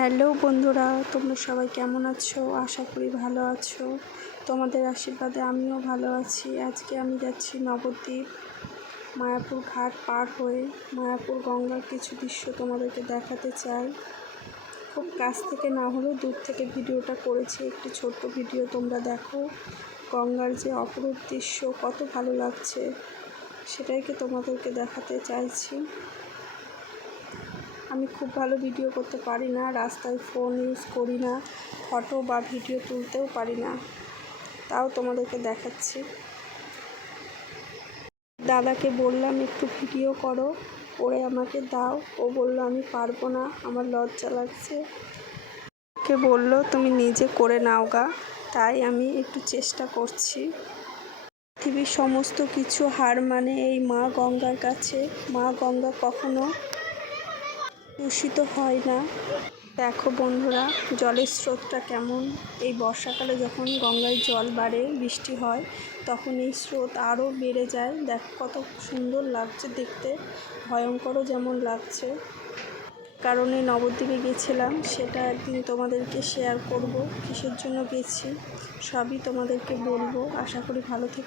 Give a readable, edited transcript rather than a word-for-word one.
Hello বন্ধুরা, তোমরা সবাই কেমন আছো? আশা করি ভালো আছো। তোমাদের আশীর্বাদে আমিও ভালো আছি। আজকে আমি যাচ্ছি নবদ্বীপ, মায়াপুর ঘাট পার হয়ে মায়াপুর গঙ্গার কিছু দৃশ্য তোমাদেরকে দেখাতে চাই। খুব কাছ থেকে না হলেও দূর থেকে ভিডিওটা করেছি, একটি ছোট্ট ভিডিও। তোমরা দেখো গঙ্গার যে অপরূপ দৃশ্য, কত ভালো লাগছে সেটাইকে তোমাদেরকে দেখাতে চাইছি। আমি খুব ভালো ভিডিও করতে পারি না, রাস্তায় ফোন ইউজ করি না, ফটো বা ভিডিও তুলতেও পারি না, তাও তোমাদেরকে দেখাচ্ছি। দাদাকে বললাম একটু ভিডিও করো, করে আমাকে দাও। ও বলল আমি পারবো না, আমার লজ্জা লাগছে। ওকে বললো তুমি নিজে করে নাও গা, তাই আমি একটু চেষ্টা করছি। পৃথিবীর সমস্ত কিছু হার মানে এই মা গঙ্গার কাছে। মা গঙ্গা কখনো দূষিত হয় না। দেখো বন্ধুরা, জলের স্রোতটা কেমন। এই বর্ষাকালে যখন গঙ্গায় জল বাড়ে, বৃষ্টি হয়, তখন এই স্রোত আরও বেড়ে যায়। দেখো কত সুন্দর লাগছে দেখতে, ভয়ঙ্করও যেমন লাগছে। কারণে নবদ্বীপে গেছিলাম, সেটা একদিন তোমাদেরকে শেয়ার করব। কিসের জন্য গেছি সবই তোমাদেরকে বলবো। আশা করি ভালো থেকে